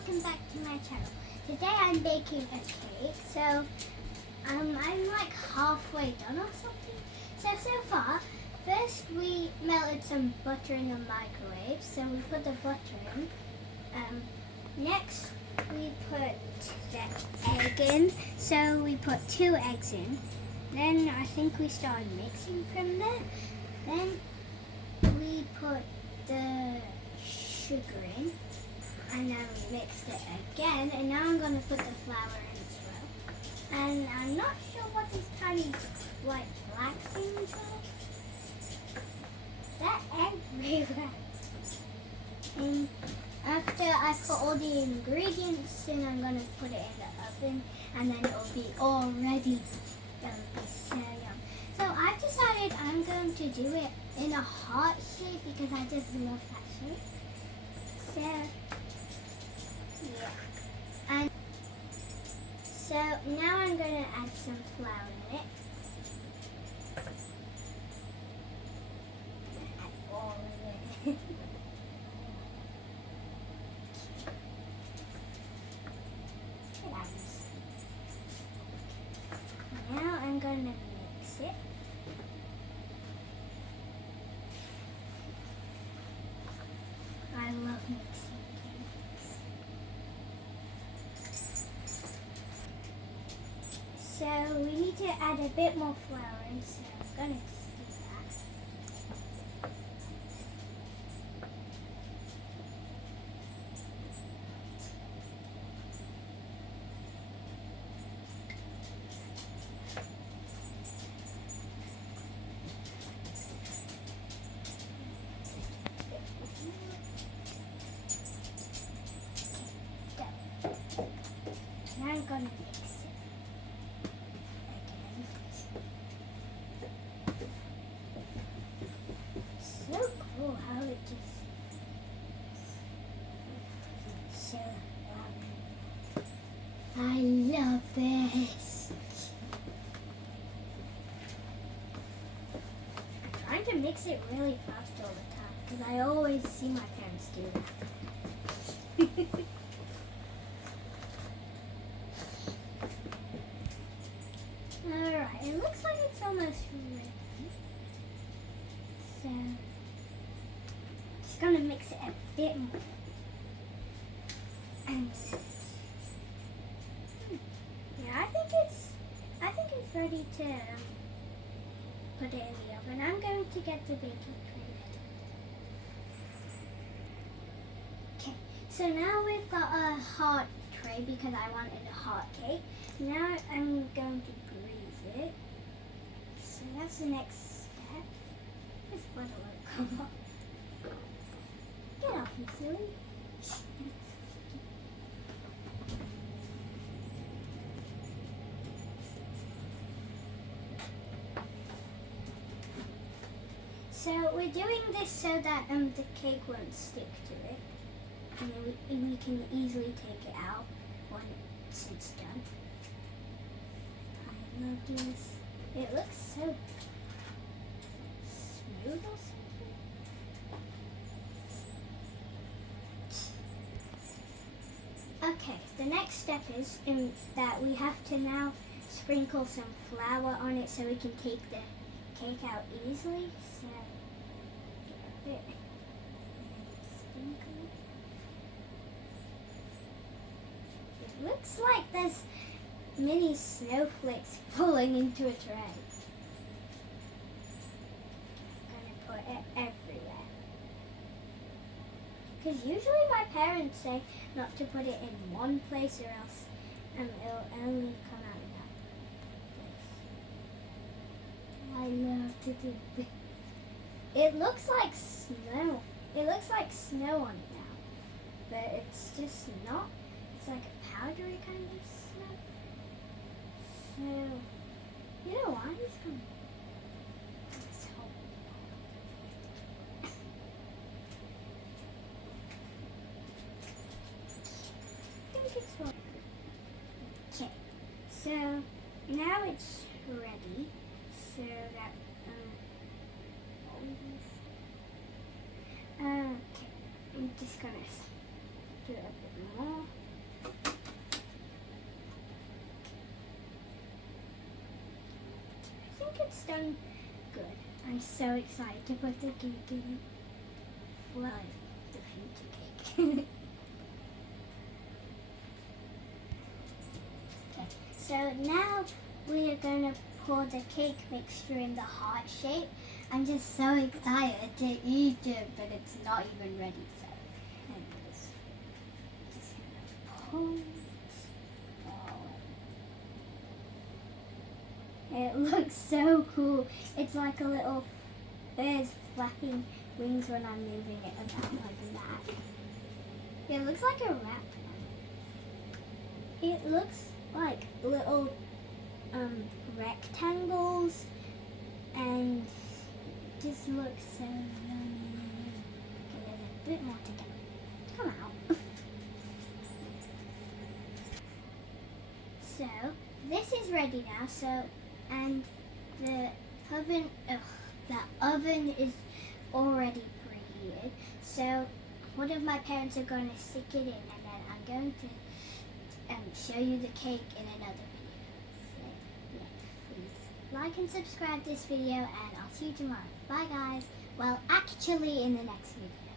welcome back to my channel. Today I'm baking a cake, so I'm like halfway done or something. So far, first we melted some butter in the microwave, so we put the butter in. Next we put the egg in, so we put 2 eggs in. Then I think we started mixing from there. Then we put the sugar in, and then we mixed it again, and now I'm going to put the flour in as well. And I'm not sure what these tiny white black things are. They're everywhere. And after I put all the ingredients in, I'm going to put it in the oven, and then it'll be all ready. That'll be so yum. So I've decided I'm going to do it in a heart shape because I just love that shape. So, yeah. And so now I'm going to add some flour in it. Add all of it. Now I'm going to mix it. I love mixing cakes. So we need to add a bit more flour in, so I'm going to just do that. Now I'm going to mix it again. So cool how it just so I love this. I'm trying to mix it really fast all the time because I always see my parents do that. Alright, it looks like it's almost ready. So, just gonna mix it a bit more. And yeah, I think it's ready to put it in the oven. I'm going to get the baking tray ready. Okay, so now we've got a hot tray because I wanted a hot cake. Now I'm going to grease it. So that's the next step. This butter won't come off. Get off, you silly. So we're doing this so that the cake won't stick to it. And then we can easily take it out once it's done. I love this. It looks so smooth or something. Okay, the next step is that we have to now sprinkle some flour on it so we can take the cake out easily. So, get a bit. Sprinkle it. It looks like there's mini snowflakes falling into a tray. I'm going to put it everywhere. Because usually my parents say not to put it in one place or else it'll only come out in that place. I love to do this. It looks like snow. It looks like snow on it now. But it's just not. It's like a powdery kind of snow. So, you know why he's coming? I think it's one. Okay, so now it's ready. So that okay, I'm just gonna do it a bit more. I think it's done good. I'm so excited to put the cake in. Well, the future cake. Okay, so now we are going to pour the cake mixture in the heart shape. I'm just so excited to eat it, but it's not even ready. So I'm just gonna pour it. It looks so cool. It's like a little bird's flapping wings when I'm moving it about like that. It looks like a wrap. It looks like little rectangles and it just looks so yummy. Okay, there's a bit more to go. Come out. So this is ready now. So and the oven is already preheated. So one of my parents are going to stick it in, and then I'm going to show you the cake in another video. So, yeah, please like and subscribe this video, and I'll see you tomorrow. Bye guys. Well, actually in the next video.